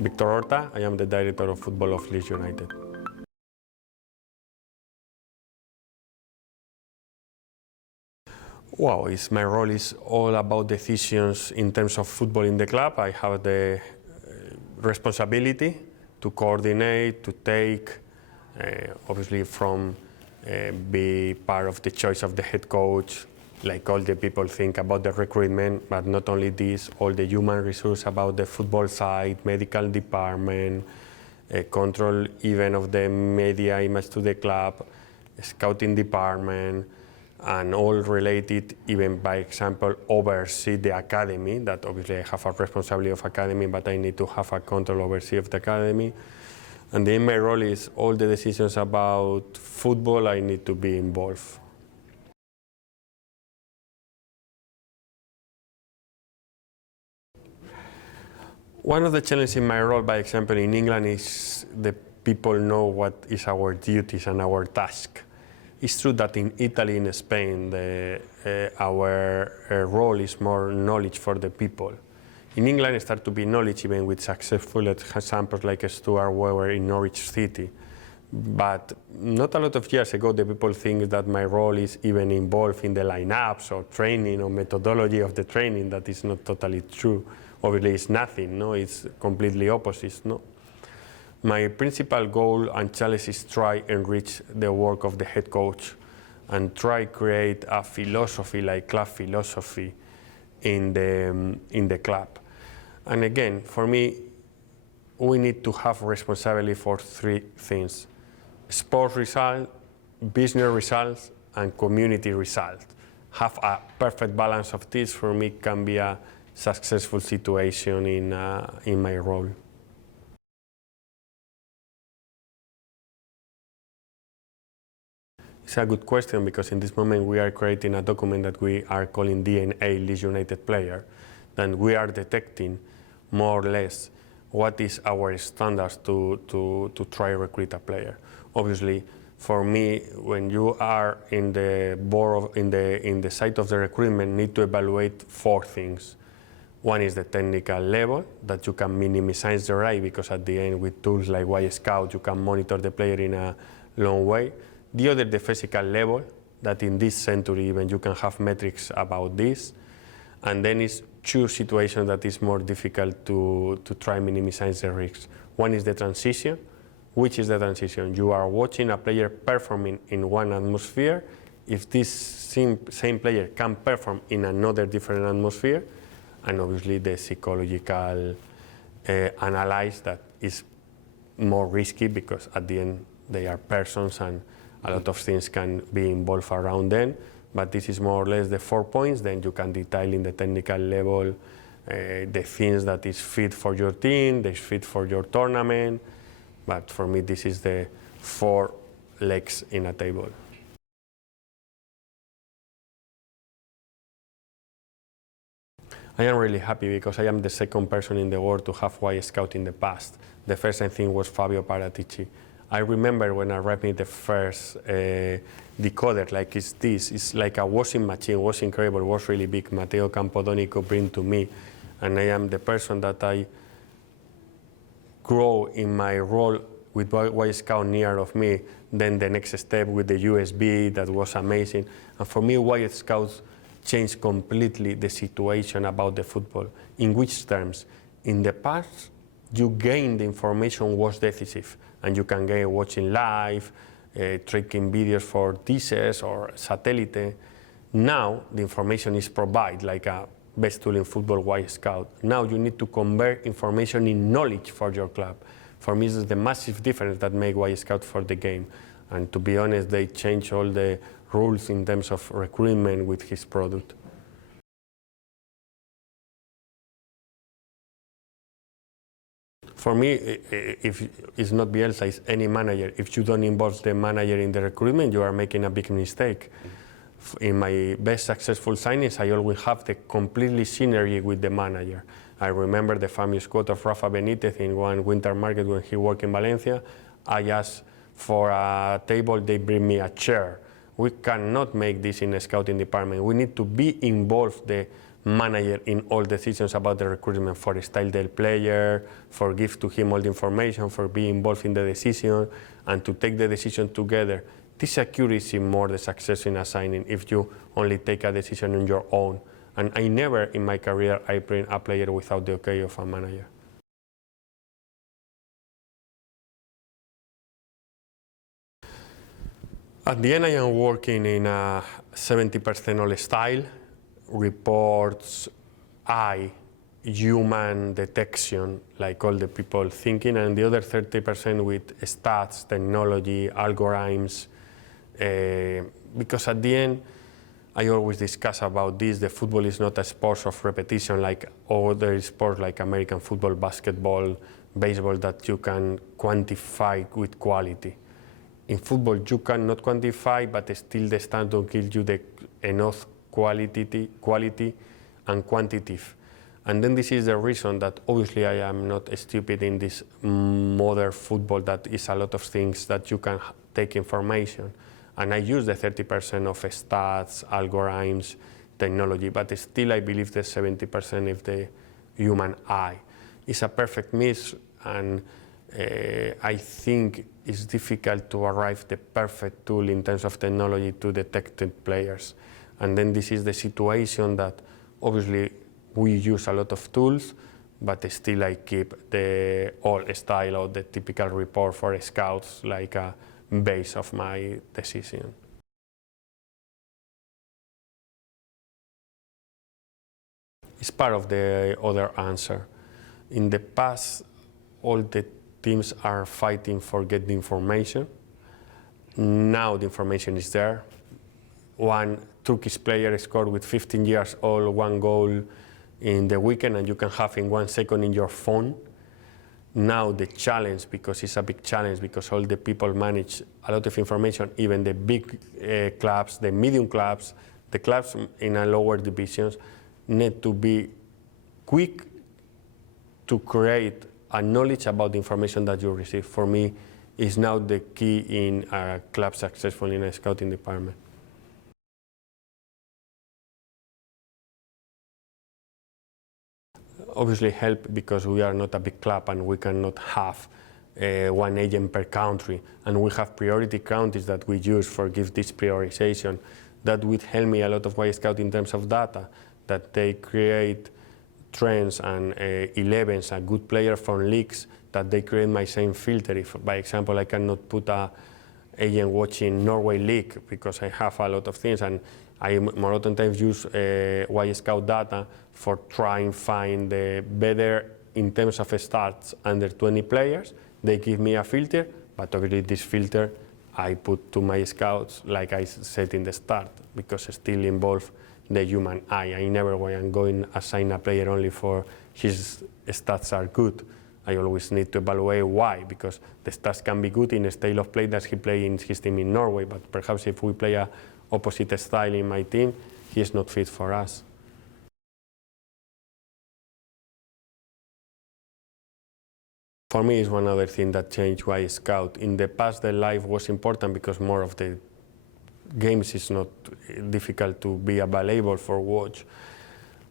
Victor Orta. I am the director of football of Leeds United. Wow, my role is all about decisions in terms of football in the club. I have the responsibility to coordinate, to take, obviously from be part of the choice of the head coach, like all the people think about the recruitment, but not only this, all the human resource about the football side, medical department, control even of the media image to the club, scouting department, and all related, even by example, oversee the academy, that obviously I have a responsibility of academy, but I need to have a control oversee of the academy. And then my role is all the decisions about football, I need to be involved. One of the challenges in my role, by example, in England is the people know what is our duties and our task. It's true that in Italy and Spain, our role is more knowledge for the people. In England, it started to be knowledge even with successful examples like Stuart Weber in Norwich City. But not a lot of years ago, the people think that my role is even involved in the lineups or training or methodology of the training. That is not totally true. Obviously, it's nothing. No, it's completely opposite. No. My principal goal and challenge is try enrich the work of the head coach and try create a philosophy like club philosophy in the club. And again, for me, we need to have responsibility for three things: sports results, business results, and community results. Have a perfect balance of this for me can be a successful situation in my role. It's a good question because in this moment we are creating a document that we are calling DNA Leeds United Player. Then we are detecting more or less what is our standards to try recruit a player. Obviously, for me, when you are in the board in the site of the recruitment, need to evaluate four things. One is the technical level, that you can minimize the right, because at the end with tools like Wyscout you can monitor the player in a long way. The other, the physical level, that in this century even you can have metrics about this. And then is two situations that is more difficult to try minimize the risks. One is the transition. Which is the transition? You are watching a player performing in one atmosphere. If this same player can perform in another different atmosphere, and obviously the psychological analysis that is more risky because at the end they are persons and a lot of things can be involved around them. But this is more or less the 4 points. Then you can detail in the technical level the things that is fit for your team, that is fit for your tournament. But for me, this is the 4 legs in a table. I am really happy because I am the second person in the world to have Wyscout in the past. The first, I think, was Fabio Paratici. I remember when I arrived in the first decoder, like it's this, it's like a washing machine, it was incredible, it was really big. Matteo Campodonico bring to me, and I am the person that I grow in my role with Wyscout near of me. Then the next step with the USB, that was amazing. And for me, Wyscout changed completely the situation about the football. In which terms? In the past, you gain the information was decisive, and you can get watching live, tracking videos for dishes or satellite. Now the information is provided like a best tool in football, Wyscout. Now you need to convert information in knowledge for your club. For me, this is the massive difference that make Wyscout for the game. And to be honest, they change all the rules in terms of recruitment with his product. For me, if it's not Bielsa, it's any manager. If you don't involve the manager in the recruitment, you are making a big mistake. In my best successful signings, I always have the completely synergy with the manager. I remember the famous quote of Rafa Benitez in one winter market when he worked in Valencia. I asked for a table, they bring me a chair. We cannot make this in a scouting department. We need to be involved, the manager in all decisions about the recruitment, for style the player, for give to him all the information, for be involved in the decision, and to take the decision together. This accuracy more the success in assigning if you only take a decision on your own. And I never in my career I bring a player without the okay of a manager. At the end, I am working in a 70% all style, reports, human detection, like all the people thinking, and the other 30% with stats, technology, algorithms, because at the end, I always discuss about this. The football is not a sport of repetition like other sports like American football, basketball, baseball that you can quantify with quality. In football, you cannot quantify, but still the stats don't give you the enough quality and quantitative. And then this is the reason that obviously I am not stupid in this modern football that is a lot of things that you can take information. And I use the 30% of stats, algorithms, technology, but still I believe the 70% is the human eye. It's a perfect mix, and I think it's difficult to arrive the perfect tool in terms of technology to detect players. And then this is the situation that obviously we use a lot of tools, but still I keep the old style or the typical report for scouts like a base of my decision. It's part of the other answer. In the past, all the teams are fighting for getting information. Now the information is there. One Turkish player scored with 15 years old, 1 goal in the weekend, and you can have in 1 second in your phone. Now the challenge, because it's a big challenge, because all the people manage a lot of information, even the big clubs, the medium clubs, the clubs in a lower divisions, need to be quick to create a knowledge about the information that you receive. For me, is now the key in a club successful in a scouting department. Obviously help because we are not a big club and we cannot have one agent per country, and we have priority countries that we use for give this prioritization. That would help me a lot of Wyscout in terms of data, that they create trends and 11s, a good player from leagues, that they create my same filter. If, by example, I cannot put a agent watching Norway League because I have a lot of things, and I more often times use Wyscout data for trying to find the better in terms of stats under 20 players. They give me a filter, but obviously this filter I put to my scouts, like I said in the start, because it still involves the human eye. I never am going to assign a player only for his stats are good. I always need to evaluate why, because the stats can be good in the style of play that he plays in his team in Norway, but perhaps if we play a opposite style in my team, he is not fit for us. For me, it's one other thing that changed Wyscout. In the past, the life was important because more of the games is not difficult to be available for watch.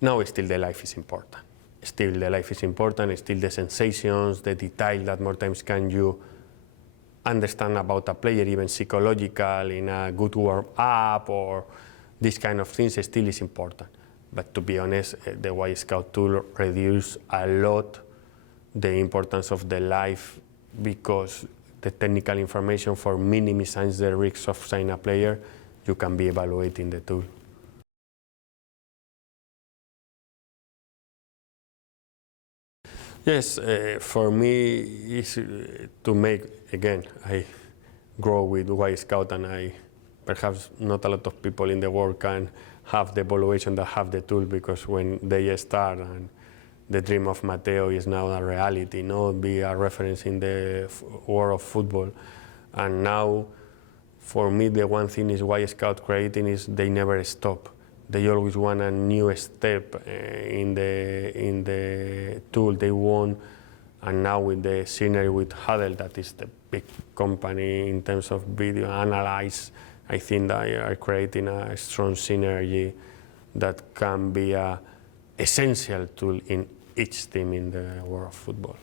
Now, still the life is important. Still the life is important, still the sensations, the detail that more times can you understand about a player, even psychological, in a good warm-up or this kind of things still is important. But to be honest, the Wyscout tool reduces a lot the importance of the life, because the technical information for minimizing the risks of signing a player, you can be evaluating the tool. Yes, for me, it's to make, again, I grow with Wyscout, and perhaps not a lot of people in the world can have the evaluation that have the tool, because when they start, and the dream of Matteo is now a reality, be a reference in the world of football. And now, for me, the one thing is Wyscout creating is they never stop. They always want a new step in the tool they want, and now with the synergy with Huddle, that is the big company in terms of video analyze, I think they are creating a strong synergy that can be a essential tool in each team in the world of football.